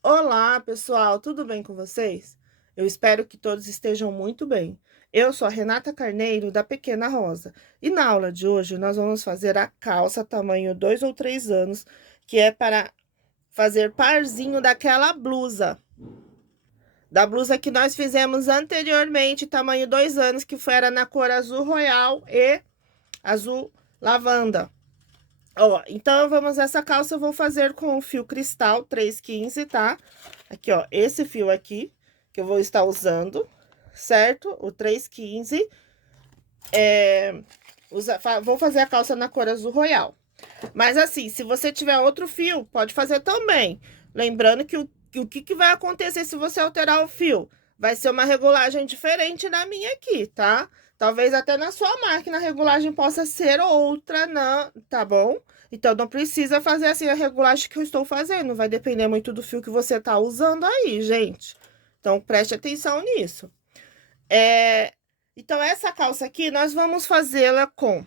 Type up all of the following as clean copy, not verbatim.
Olá, pessoal, tudo bem com vocês? Eu espero que todos estejam muito bem. Eu sou a Renata Carneiro, da Pequena Rosa, e na aula de hoje nós vamos fazer a calça tamanho 2 ou 3 anos, que é para fazer parzinho daquela blusa, da blusa que nós fizemos anteriormente, tamanho 2 anos, que era na cor azul royal e azul lavanda. Ó, então vamos, essa calça eu vou fazer com o fio cristal 315, tá? Aqui, ó, esse fio aqui que eu vou estar usando, certo? O 315. Vou fazer a calça na cor azul royal. Mas assim, se você tiver outro fio, pode fazer também. Lembrando que o que vai acontecer se você alterar o fio? Vai ser uma regulagem diferente da minha aqui, tá? Talvez até na sua máquina a regulagem possa ser outra, não, tá bom? Então não precisa fazer assim a regulagem que eu estou fazendo. Vai depender muito do fio que você tá usando aí, gente. Então preste atenção nisso. Então essa calça aqui nós vamos fazê-la com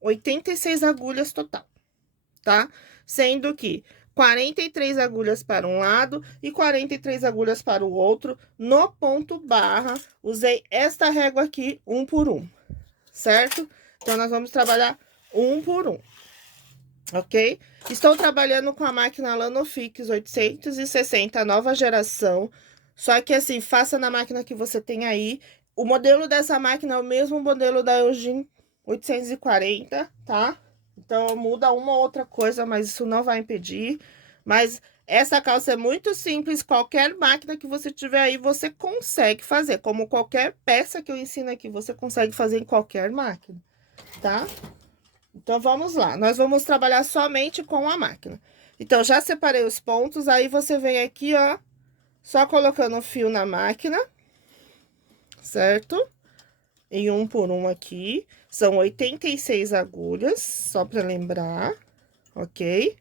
86 agulhas total, tá? Sendo que 43 agulhas para um lado e 43 agulhas para o outro. No ponto barra, usei esta régua aqui, 1 por 1, certo? Então, nós vamos trabalhar 1 por 1, ok? Estou trabalhando com a máquina Lanofix 860, nova geração. Só que assim, faça na máquina que você tem aí. O modelo dessa máquina é o mesmo modelo da Eugene 840, tá? Então, muda uma ou outra coisa, mas isso não vai impedir. Mas essa calça é muito simples, qualquer máquina que você tiver aí, você consegue fazer. Como qualquer peça que eu ensino aqui, você consegue fazer em qualquer máquina, tá? Então, vamos lá. Nós vamos trabalhar somente com a máquina. Então, já separei os pontos, aí você vem aqui, ó, só colocando o fio na máquina, certo? Em 1 por 1 aqui. São 86 agulhas, só para lembrar, ok?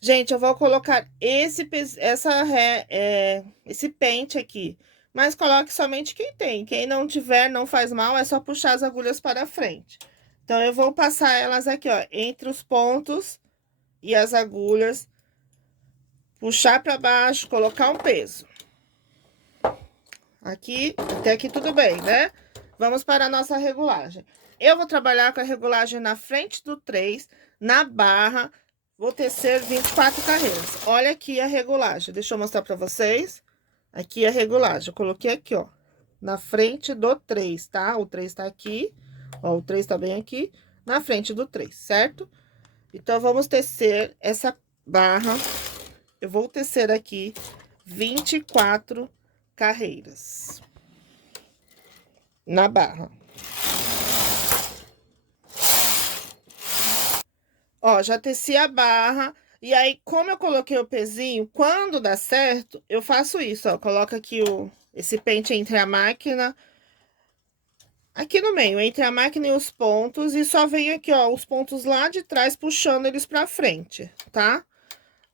Gente, eu vou colocar esse pente aqui, mas coloque somente quem tem. Quem não tiver, não faz mal, é só puxar as agulhas para frente. Então, eu vou passar elas aqui, ó, entre os pontos e as agulhas, puxar para baixo, colocar um peso. Aqui, até aqui tudo bem, né? Vamos para a nossa regulagem. Eu vou trabalhar com a regulagem na frente do 3, na barra, vou tecer 24 carreiras. Olha aqui a regulagem, deixa eu mostrar para vocês. Aqui a regulagem, eu coloquei aqui, ó, na frente do 3, tá? O 3 tá aqui, ó, o 3 tá bem aqui, na frente do 3, certo? Então, vamos tecer essa barra, eu vou tecer aqui 24 carreiras na barra. Ó, já teci a barra. E aí, como eu coloquei o pezinho, quando dá certo, eu faço isso, ó. Coloco aqui esse pente entre a máquina, aqui no meio, entre a máquina e os pontos, e só venho aqui, ó, os pontos lá de trás, puxando eles pra frente, tá?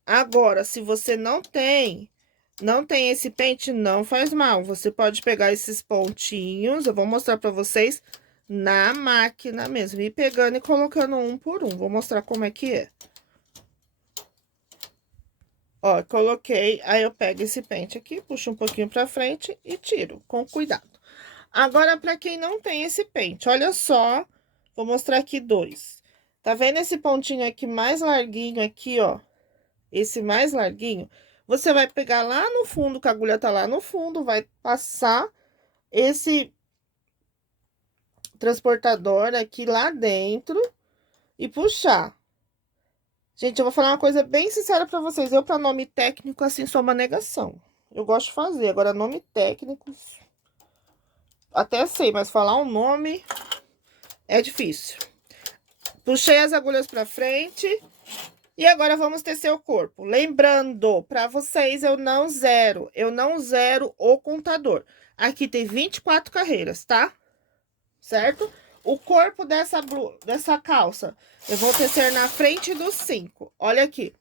Agora, se você não tem esse pente, não faz mal. Você pode pegar esses pontinhos, eu vou mostrar pra vocês na máquina mesmo, e pegando e colocando um por um. Vou mostrar como é que é. Ó, coloquei, aí eu pego esse pente aqui, puxo um pouquinho pra frente e tiro, com cuidado. Agora, pra quem não tem esse pente, olha só, vou mostrar aqui dois. Tá vendo esse pontinho aqui mais larguinho aqui, ó? Esse mais larguinho, você vai pegar lá no fundo, que a agulha tá lá no fundo, vai passar esse transportador aqui lá dentro e puxar. Gente, eu vou falar uma coisa bem sincera pra vocês. Eu, pra nome técnico, assim, sou uma negação. Eu gosto de fazer. Agora, nome técnico, até sei, mas falar um nome é difícil. Puxei as agulhas pra frente. E agora, vamos tecer o corpo. Lembrando, pra vocês, eu não zero o contador. Aqui tem 24 carreiras, tá? Certo? O corpo dessa calça, eu vou tecer na frente dos 5. Olha aqui.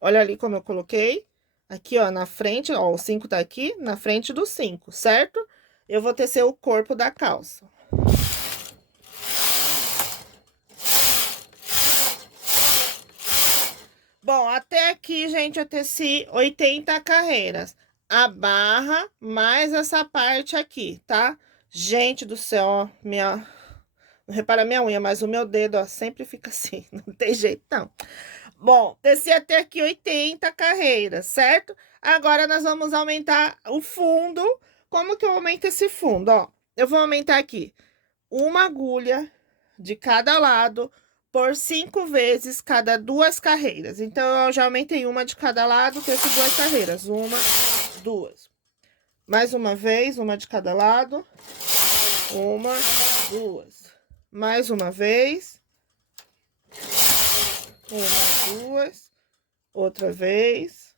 Olha ali como eu coloquei. Aqui, ó, na frente, ó, o 5 tá aqui, na frente do 5, certo? Eu vou tecer o corpo da calça. Até aqui, gente, eu teci 80 carreiras. A barra mais essa parte aqui, tá? Gente do céu, ó, minha... Não repara minha unha, mas o meu dedo, ó, sempre fica assim, não tem jeito, não. Bom, teci até aqui 80 carreiras, certo? Agora, nós vamos aumentar o fundo. Como que eu aumento esse fundo, ó? Eu vou aumentar aqui uma agulha de cada lado por 5 vezes cada 2 carreiras. Então, eu já aumentei uma de cada lado, teci 2 carreiras. Uma, duas. Mais uma vez, uma de cada lado. Uma, duas. Mais uma vez. Uma, duas. Outra vez.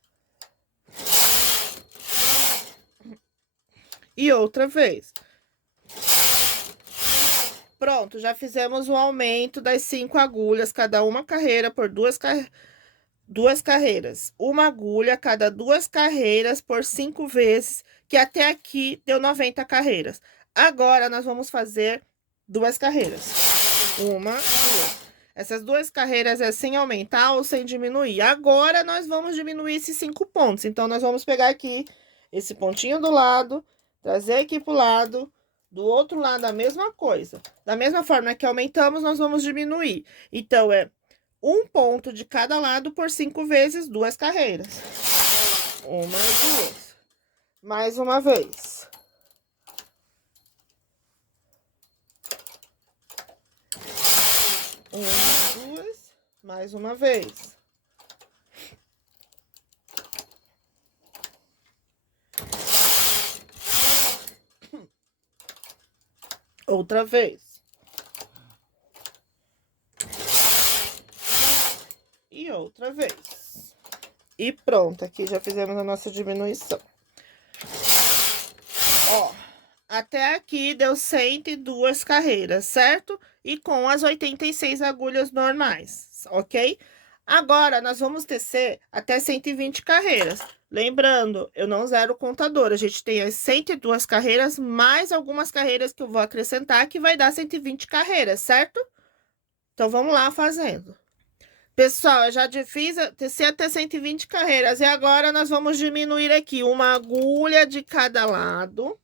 E outra vez. Pronto, já fizemos o aumento das 5 agulhas, cada uma carreira por duas carreiras. Uma agulha a cada 2 carreiras por 5 vezes, que até aqui deu 90 carreiras. Agora, nós vamos fazer 2 carreiras. Uma, duas. Essas 2 carreiras é sem aumentar ou sem diminuir. Agora, nós vamos diminuir esses 5 pontos. Então, nós vamos pegar aqui esse pontinho do lado, trazer aqui pro lado, do outro lado a mesma coisa. Da mesma forma que aumentamos, nós vamos diminuir. Então, é um ponto de cada lado por 5 vezes 2 carreiras. Uma, duas. Mais uma vez. Uma, duas. Mais uma vez. Outra vez. E outra vez. E pronto, aqui já fizemos a nossa diminuição. Ó, até aqui deu 102 carreiras, certo? E com as 86 agulhas normais, ok? Agora, nós vamos tecer até 120 carreiras. Lembrando, eu não zero o contador, a gente tem as 102 carreiras, mais algumas carreiras que eu vou acrescentar, que vai dar 120 carreiras, certo? Então, vamos lá fazendo. Pessoal, eu já teci até 120 carreiras, e agora nós vamos diminuir aqui uma agulha de cada lado,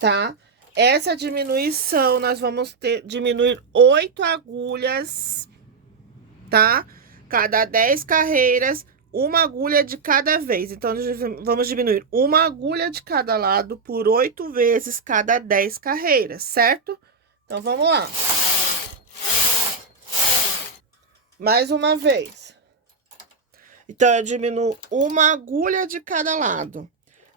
tá? Essa diminuição, nós vamos diminuir 8 agulhas, tá? Cada 10 carreiras, uma agulha de cada vez. Então, vamos diminuir uma agulha de cada lado por 8 vezes cada 10 carreiras, certo? Então, vamos lá. Mais uma vez. Então, eu diminuo uma agulha de cada lado.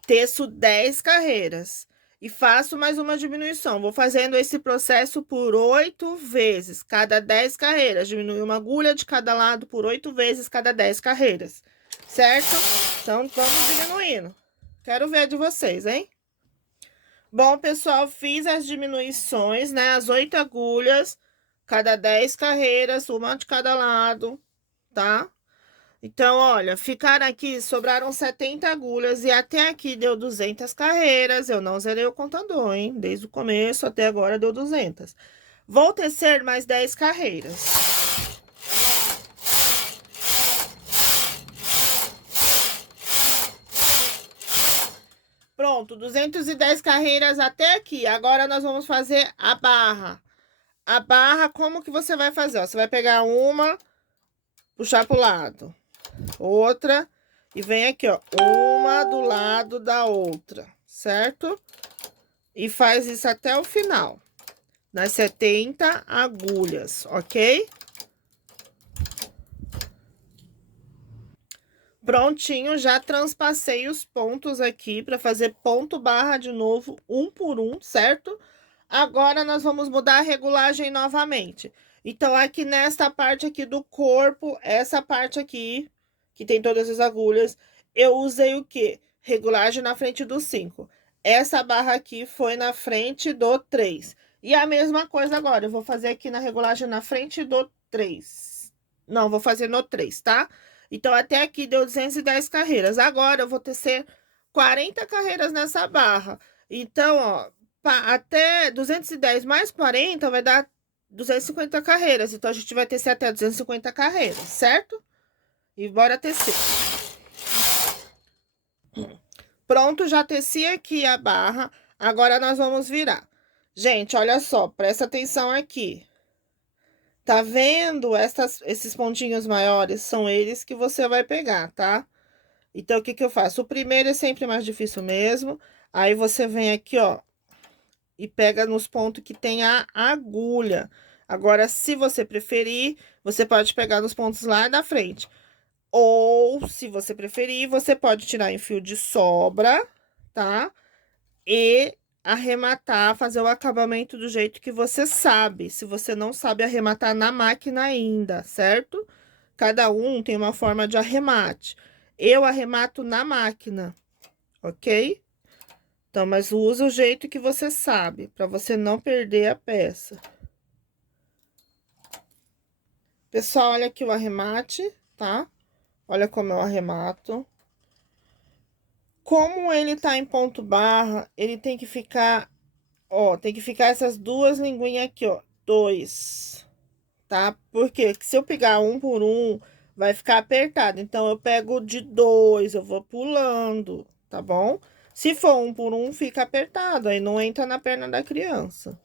Teço 10 carreiras. E faço mais uma diminuição. Vou fazendo esse processo por 8 vezes, cada 10 carreiras. Diminui uma agulha de cada lado por 8 vezes, cada 10 carreiras. Certo? Então, vamos diminuindo. Quero ver de vocês, hein? Bom, pessoal, fiz as diminuições, né? As 8 agulhas, cada 10 carreiras, uma de cada lado, tá? Então, olha, ficaram aqui, sobraram 70 agulhas e até aqui deu 200 carreiras. Eu não zerei o contador, hein? Desde o começo até agora deu 200. Vou tecer mais 10 carreiras. Pronto, 210 carreiras até aqui. Agora, nós vamos fazer a barra. A barra, como que você vai fazer? Ó, você vai pegar uma, puxar pro lado. Outra, e vem aqui, ó, uma do lado da outra, certo? E faz isso até o final, nas 70 agulhas, ok? Prontinho, já transpassei os pontos aqui para fazer ponto barra de novo, um por um, certo? Agora, nós vamos mudar a regulagem novamente. Então, aqui nesta parte aqui do corpo, essa parte aqui, que tem todas as agulhas, eu usei o quê? Regulagem na frente do 5. Essa barra aqui foi na frente do 3. E a mesma coisa agora, eu vou fazer aqui na regulagem na frente do 3. Não, vou fazer no 3, tá? Então, até aqui deu 210 carreiras. Agora, eu vou tecer 40 carreiras nessa barra. Então, ó, até 210 mais 40 vai dar 250 carreiras. Então, a gente vai tecer até 250 carreiras, certo? E bora tecer. Pronto, já teci aqui a barra. Agora nós vamos virar. Gente, olha só, presta atenção aqui. Tá vendo? Esses pontinhos maiores são eles que você vai pegar, tá? Então, o que que eu faço? O primeiro é sempre mais difícil mesmo. Aí, você vem aqui, ó, e pega nos pontos que tem a agulha. Agora, se você preferir, você pode pegar nos pontos lá da frente. Ou, se você preferir, você pode tirar em fio de sobra, tá? E arrematar, fazer o acabamento do jeito que você sabe. Se você não sabe arrematar na máquina ainda, certo? Cada um tem uma forma de arremate. Eu arremato na máquina, ok? Então, mas usa o jeito que você sabe, para você não perder a peça. Pessoal, olha aqui o arremate, tá? Olha como eu arremato. Como ele tá em ponto barra, ele tem que ficar, ó, tem que ficar essas duas linguinhas aqui, ó, 2, tá? Porque se eu pegar um por um, vai ficar apertado. Então, eu pego de 2, eu vou pulando, tá bom? Se for um por um, fica apertado, aí não entra na perna da criança.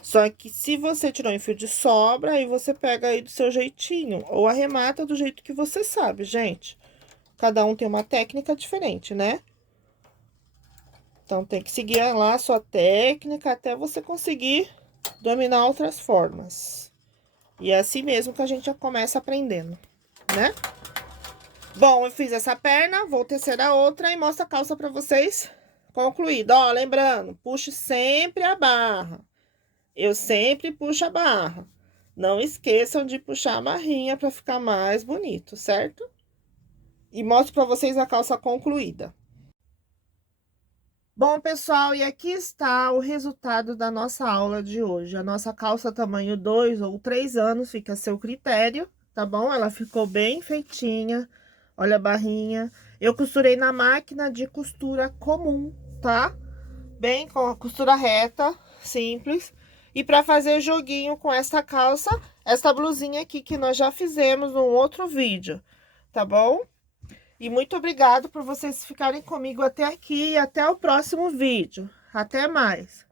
Só que se você tirou em fio de sobra, aí você pega aí do seu jeitinho, ou arremata do jeito que você sabe, gente. Cada um tem uma técnica diferente, né? Então, tem que seguir lá a sua técnica até você conseguir dominar outras formas. E é assim mesmo que a gente já começa aprendendo, né? Bom, eu fiz essa perna, vou tecer a outra e mostro a calça pra vocês concluída. Ó, lembrando, puxe sempre a barra. Eu sempre puxo a barra. Não esqueçam de puxar a barrinha pra ficar mais bonito, certo? E mostro pra vocês a calça concluída. Bom, pessoal, e aqui está o resultado da nossa aula de hoje. A nossa calça tamanho 2 ou 3 anos, fica a seu critério, tá bom? Ela ficou bem feitinha, olha a barrinha. Eu costurei na máquina de costura comum, tá? Bem com a costura reta, simples. E para fazer joguinho com essa calça, essa blusinha aqui que nós já fizemos num outro vídeo, tá bom? E muito obrigado por vocês ficarem comigo até aqui e até o próximo vídeo. Até mais!